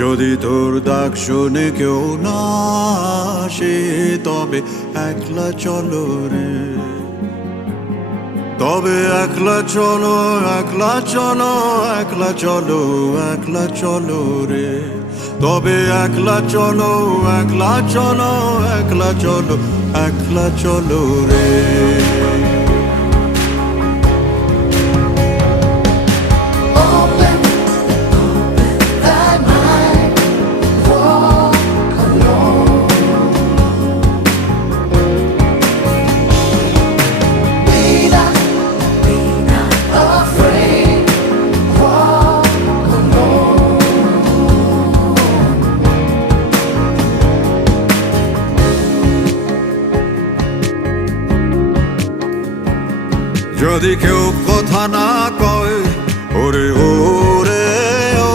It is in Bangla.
যদি তোর ডাক শুনে কেউ না আসে, তবে একলা চলো রে, তবে একলা চলো, একলা চলো, একলা চলো, একলা চলো রে, তবে একলা চলো, একলা চলো, একলা চলো, একলা চলো রে। যদি কেউ